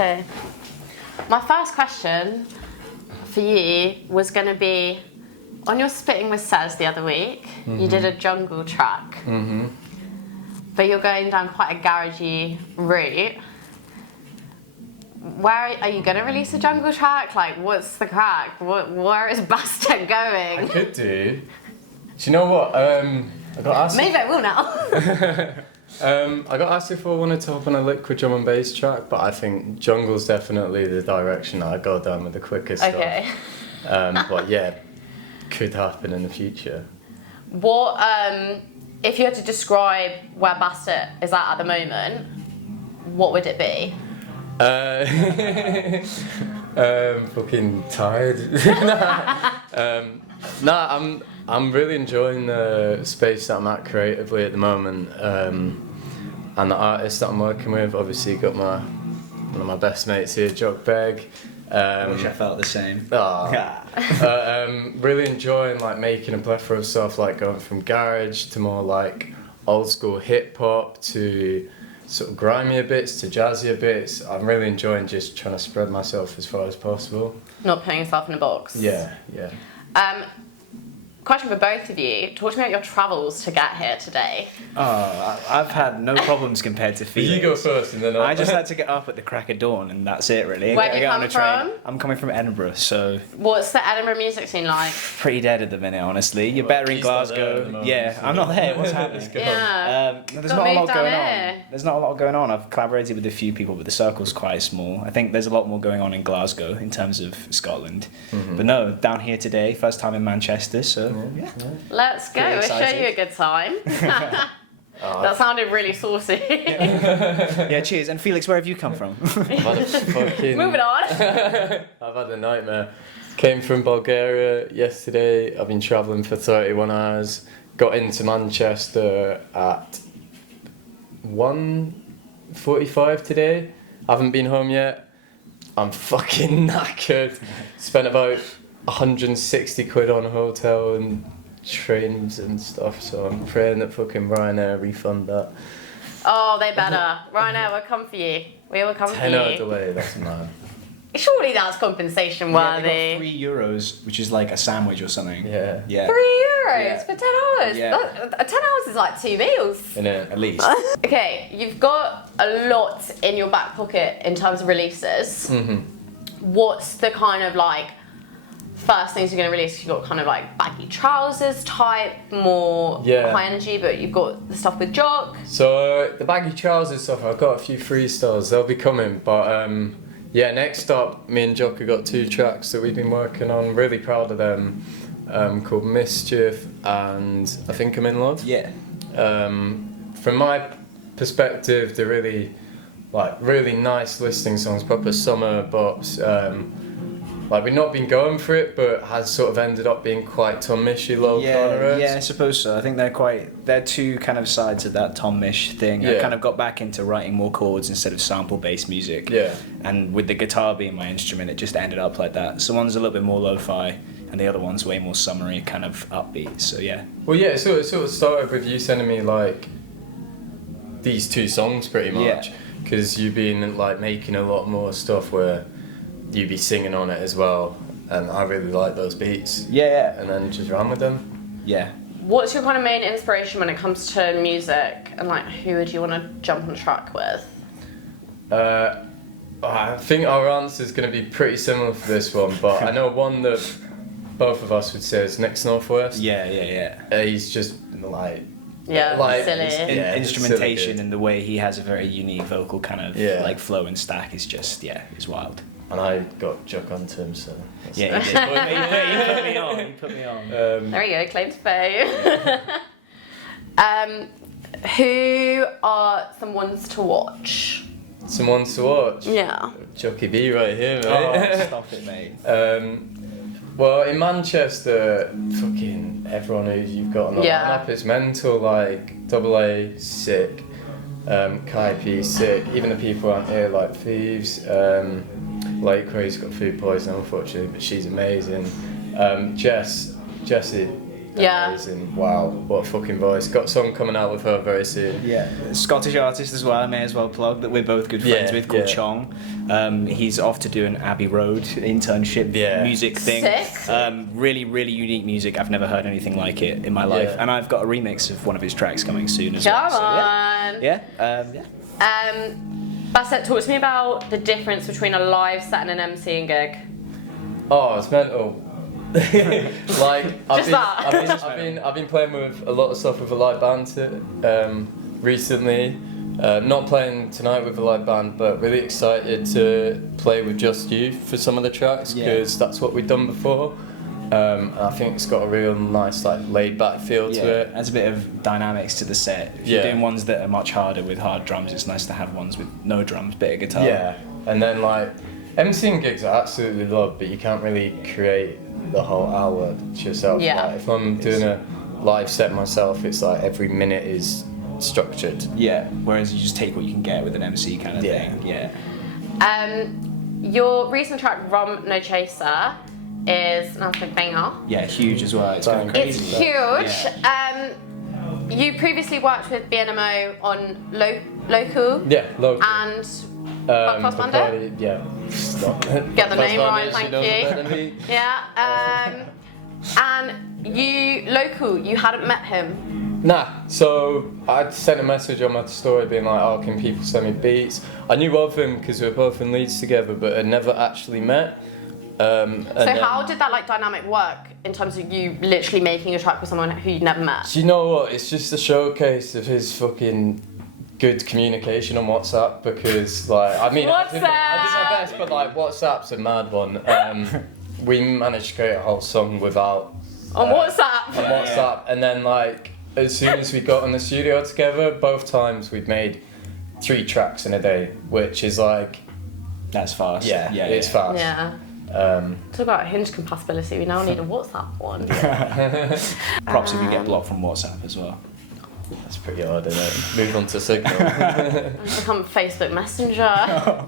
Okay. My first question for you was going to be, on your Spitting with Sez the other week, you did a jungle track. But you're going down quite a garagey route. Where are you going to release a jungle track? Like, what's the crack? Where is BASTET going? I could do. Do you know what? I got asked. Maybe I will now. I got asked if I wanted to hop on a liquid drum and bass track, but I think jungle's definitely the direction I go down with the quickest Okay. stuff. But yeah, could happen in the future. What, if you had to describe where BASTET is at the moment, what would it be? Fucking tired. I'm really enjoying the space that I'm at creatively at the moment, and the artists that I'm working with. Obviously, got one of my best mates here, Jock Begg. I wish I felt the same. Really enjoying like making a plethora of stuff, like going from garage to more like old school hip hop to sort of grimier bits to jazzier bits. I'm really enjoying just trying to spread myself as far as possible. Not putting yourself in a box. Yeah. Question for both of you. Talk to me about your travels to get here today. Oh, I've had no problems compared to Felix. You go first and then I just had to get up at the crack of dawn and that's it really. Where do you get come on a train. from? I'm coming from Edinburgh, so What's the Edinburgh music scene like? pretty dead at the minute, honestly. You're better in he's not there at the Glasgow. moment. Yeah, I'm not there. What's happening? Yeah. There's Got not a moved lot down going here. on. There's not a lot going on. I've collaborated with a few people, but the circle's quite small. I think there's a lot more going on in Glasgow in terms of Scotland. But no, down here today, first time in Manchester, so yeah. Let's go. We'll show excited. you a good time. That sounded really saucy. Yeah, cheers. And Felix, where have you come from? I've had a fucking... Moving on. I've had a nightmare. Came from Bulgaria yesterday. I've been travelling for 31 hours. Got into Manchester at 1:45 today. Haven't been home yet. I'm fucking knackered. Spent about 160 quid on a hotel and trains and stuff, so I'm praying that fucking Ryanair refund that. Oh, they better. Ryanair, we'll come for you. We will come for 10 hour you. delay, that's mad. Surely that's compensation Yeah, worthy. they got €3, which is like a sandwich or something. Yeah. Yeah. €3 Yeah. for 10 hours. Yeah. 10 hours is like 2 meals. Innit? At least. Okay, you've got a lot in your back pocket in terms of releases. What's the kind of like first things you're going to release? You've got kind of like baggy trousers type, more Yeah. high energy, but you've got the stuff with Jock. So the baggy trousers stuff, I've got a few freestyles, they'll be coming, but yeah, next up, me and Jock have got 2 tracks that we've been working on, really proud of them, called Mischief and I Think I'm in Love. Yeah. From my perspective, they're really nice listening songs, proper summer bops. Like we've not been going for it, but has sort of ended up being quite Tom-ishy low corner. Yeah, I suppose so. I think they're two kind of sides of that Tom-ish thing. I Yeah. kind of got back into writing more chords instead of sample-based music. Yeah. And with the guitar being my instrument, it just ended up like that. So one's a little bit more lo-fi, and the other one's way more summery, kind of upbeat. So yeah. Well, yeah, so it sort of started with you sending me like these 2 songs pretty much, because you've been like making a lot more stuff where you be singing on it as well, and I really like those beats. Yeah. And then just ran with them. Yeah. What's your kind of main inspiration when it comes to music, and like who would you want to jump on track with? I think our answer is going to be pretty similar for this one, but I know one that both of us would say is Nick's Northwest. Yeah. He's just like... Yeah, silly. Yeah, Instrumentation silly. and the way he has a very unique vocal kind of Yeah. like flow and stack is just, is wild. And I got Jock onto him, so... Yeah, you did. You put me on. You put me on. There we go, claim to fame. Who are some ones to watch? Someone to watch? Yeah. Jockey B right here, mate. Oh, stop it, mate. Well, in Manchester, fucking everyone who you've got on the lineup is mental, like Double A, sick, Kai P, sick, even the people around here, like Thieves, Lakeway's got food poisoning, unfortunately, but she's amazing. Jessie, Yeah. Amazing. Wow, what a fucking voice. Got a song coming out with her very soon. Yeah, Scottish artist as well. I may as well plug that we're both good friends Yeah, with, called yeah. Chong. He's off to do an Abbey Road internship music thing. Sick. Really, really unique music. I've never heard anything like it in my life. Yeah. And I've got a remix of one of his tracks coming soon as Come well. So, on. yeah. Bastet, talk to me about the difference between a live set and an MCing gig. Oh, it's mental. Like I've been playing with a lot of stuff with a live band recently. Not playing tonight with a live band, but really excited to play with just you for some of the tracks because that's what we've done before. And I think it's got a real nice like laid back feel to it. Adds a bit of dynamics to the set. If you're doing ones that are much harder with hard drums, it's nice to have ones with no drums, bit of guitar. Yeah, and then like MCing gigs I absolutely love, but you can't really create the whole hour to yourself. Yeah. Like, if I'm doing a live set myself, it's like every minute is structured. Yeah, whereas you just take what you can get with an MC kind of thing. Yeah. Your recent track Rum No Chaser is an absolute banger. Yeah, huge as well. It's going crazy. It's huge. Yeah. You previously worked with BNMO on Local. Yeah, local. And Podcast Monday? Yeah. Stop. Get the name right, thank you. Yeah. And you hadn't met him. Nah, so I sent a message on my story being like, oh, can people send me beats? I knew of him because we were both in Leeds together, but had never actually met. How did that like dynamic work in terms of you literally making a track with someone who you'd never met? Do you know what? It's just a showcase of his fucking good communication on WhatsApp because, like, I mean, I did my best, but like, WhatsApp's a mad one. We managed to create a whole song without on WhatsApp. On WhatsApp, and then like as soon as we got in the studio together, both times we'd made 3 tracks in a day, which is like that's fast. Yeah, it's fast. Yeah. Talk about Hinge compatibility. We now need a WhatsApp one. Props if you get blocked from WhatsApp as well. That's pretty hard, isn't it? Move on to Signal. Become Facebook Messenger.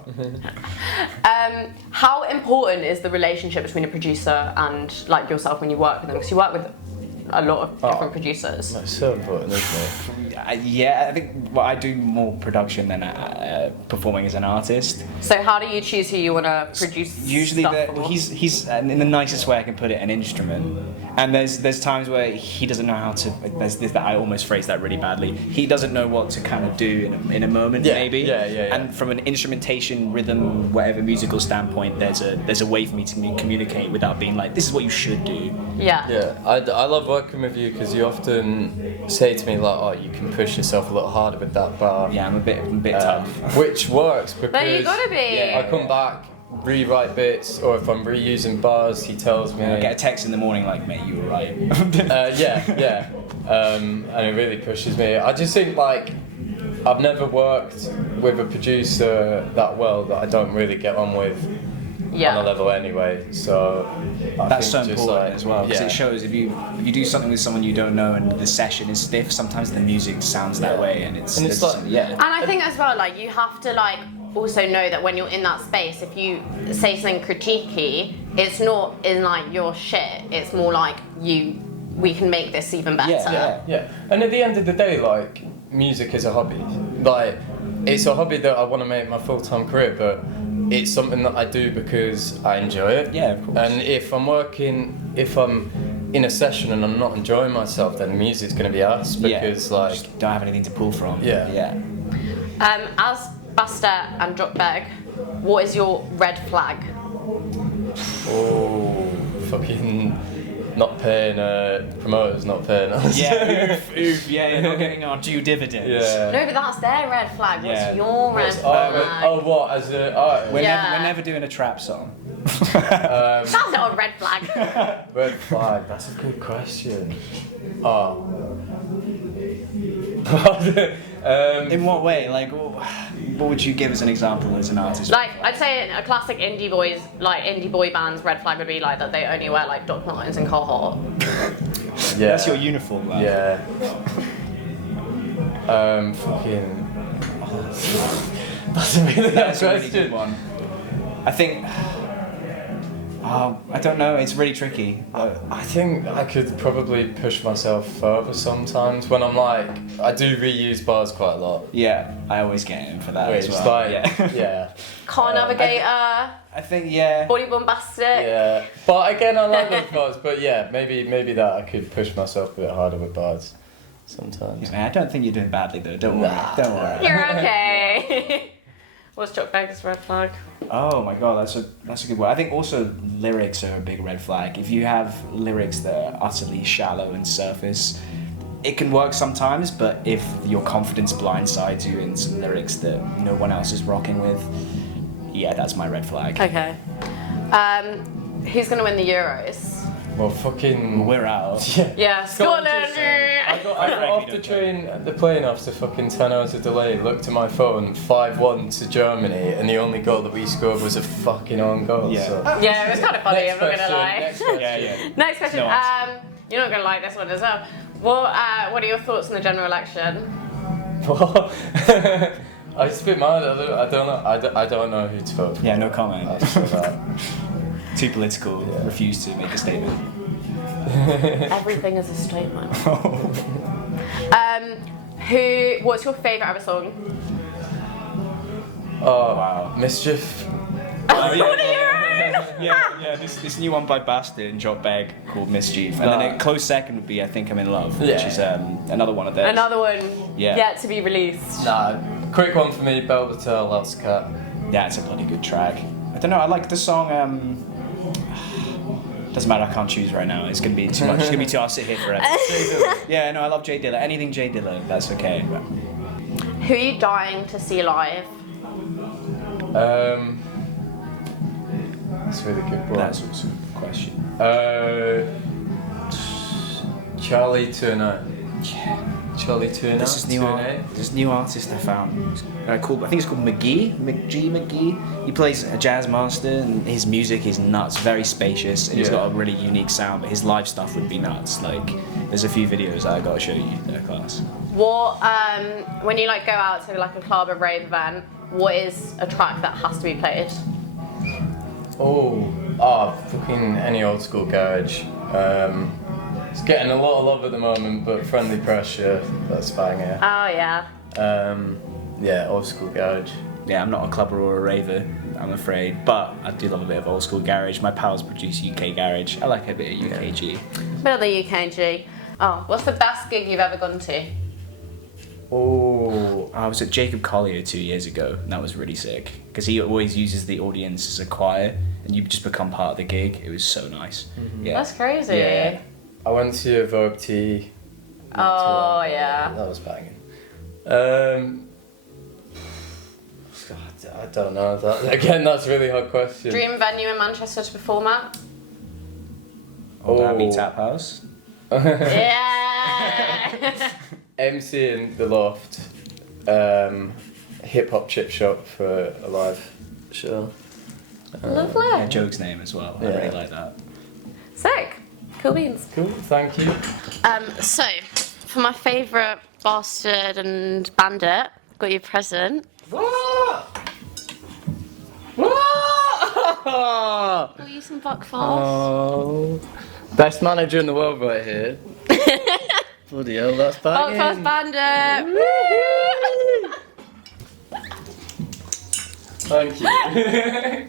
How important is the relationship between a producer and like yourself when you work with them? Because you work with a lot of different producers. That's so important, isn't it? Yeah, I think I do more production than performing as an artist. So how do you choose who you want to produce? Usually, he's in the nicest way I can put it, an instrument. And there's times where he doesn't know how to. There's this that I almost phrased that really badly. He doesn't know what to kind of do in a moment, maybe. Yeah. And from an instrumentation, rhythm, whatever musical standpoint, there's a way for me to communicate without being like, this is what you should do. Yeah. Yeah, I love working with you because you often say to me like, oh, you can push yourself a little harder with that bar. Yeah, I'm a bit tough. Which works because But you gotta be. I come back, rewrite bits, or if I'm reusing bars, he tells me. I get a text in the morning like, mate, you were right. Yeah. And it really pushes me. I just think like I've never worked with a producer that well that I don't really get on with on a level anyway. So that's so important as well because yeah. it shows if you do something with someone you don't know and the session is stiff, sometimes the music sounds that way and it's like, And I think as well, like you have to like also know that when you're in that space, if you say something critiquey, it's not in like your shit. It's more like we can make this even better. Yeah. And at the end of the day, like music is a hobby. Like it's a hobby that I want to make my full-time career, but it's something that I do because I enjoy it. Yeah, of course. And if I'm in a session and I'm not enjoying myself, then music's going to be ass because like just don't have anything to pull from. Yeah. As BASTET and Jock Begg, what is your red flag? Oh, fucking not paying promoters, not paying us. Yeah, oof, you're not getting our due dividends. Yeah. No, but that's their red flag. What's your red flag? What? As a we're never doing a trap song. That's not a red flag. Red flag. That's a good question. In what way? Like, what would you give as an example as an artist? Like, I'd say a classic indie boy band's red flag would be like that they only wear like Doc Martens and Carhartt. Yeah. That's your uniform, man. Yeah. That's a really good question. Really good one. I think I don't know. It's really tricky. I think I could probably push myself further sometimes when I'm like, I do reuse bars quite a lot. Yeah, I always get in for that Wait, as it's well. like, yeah. Car Navigator, I think, yeah. Body Bombastic. Yeah, but again, I like those bars. But yeah, maybe that I could push myself a bit harder with bars sometimes. Man, I don't think you're doing badly though. Don't worry. Don't worry. You're okay. What's Jock Begg's red flag? Oh my god, that's a good one. I think also lyrics are a big red flag. If you have lyrics that are utterly shallow and surface, it can work sometimes, but if your confidence blindsides you in some lyrics that no one else is rocking with, yeah, that's my red flag. Okay. Who's gonna win the Euros? Well, fucking. We're out. Yeah, Scotland. I got off the train, the plane after fucking 10 hours of delay, looked at my phone, 5-1 to Germany, and the only goal that we scored was a fucking own goal. Yeah. So. Yeah, it was kind of funny, Next I'm not gonna question, lie. next question. Yeah. Next question. No answer. You're not gonna like this one as well. What are your thoughts on the general election? What? I was a bit mad. I don't know. I don't know who to vote for. Yeah, no comment. After that. Too political. Yeah. Refuse to make a statement. Everything is a statement. What's your favourite ever song? Oh Wow. Mischief. Yeah. This new one by BASTET and Jock Begg called Mischief, and then a close second would be I Think I'm in Love, which Yeah. is another one of theirs. Another one Yeah. yet to be released. Nah, quick one for me. Belvedere, Last Cat. Yeah, it's a bloody good track. I don't know. I like the song. Doesn't matter. I can't choose right now. It's gonna be too much. It's gonna be too. I'll sit here forever. Yeah, no, I love Jay Dilla. Anything Jay Dilla, that's okay. Who are you dying to see live? That's a really good one. That's also a good question. Charlie Turner. Yeah. Charlie Turner. This Turner. new artist I found. Cool. I think it's called McGee. He plays a jazz master, and his music is nuts. Very spacious, and he's Yeah. got a really unique sound. But his live stuff would be nuts. Like, there's a few videos I gotta show you. They're class. What when you like go out to like a club or rave event, what is a track that has to be played? Fucking any old school garage. It's getting a lot of love at the moment, but Friendly Pressure, that's banger. Oh yeah. Yeah, old school garage. Yeah, I'm not a clubber or a raver, I'm afraid, but I do love a bit of old school garage. My pals produce UK garage. I like a bit of UKG. Bit of the UKG. Oh, what's the best gig you've ever gone to? Oh, I was at Jacob Collier 2 years ago, and that was really sick because he always uses the audience as a choir, and you just become part of the gig. It was so nice. Yeah. That's crazy. Yeah. I went to a Verb T. Oh yeah. That was banging. God, I don't know. Again, that's a really hard question. Dream venue in Manchester to perform at? Old Abbey Tap House. Yeah. MC in the Loft, hip hop chip shop for a live show. Lovely. Yeah, Joke's name as well. I Yeah. really like that. Sick. Cool beans. Cool, thank you. So, for my favourite Bastard and Bandit, got you a present. What? What? Got you some buckfast. Oh, best manager in the world right here. Bloody hell, that's Buckfast banging. Bandit. Thank you.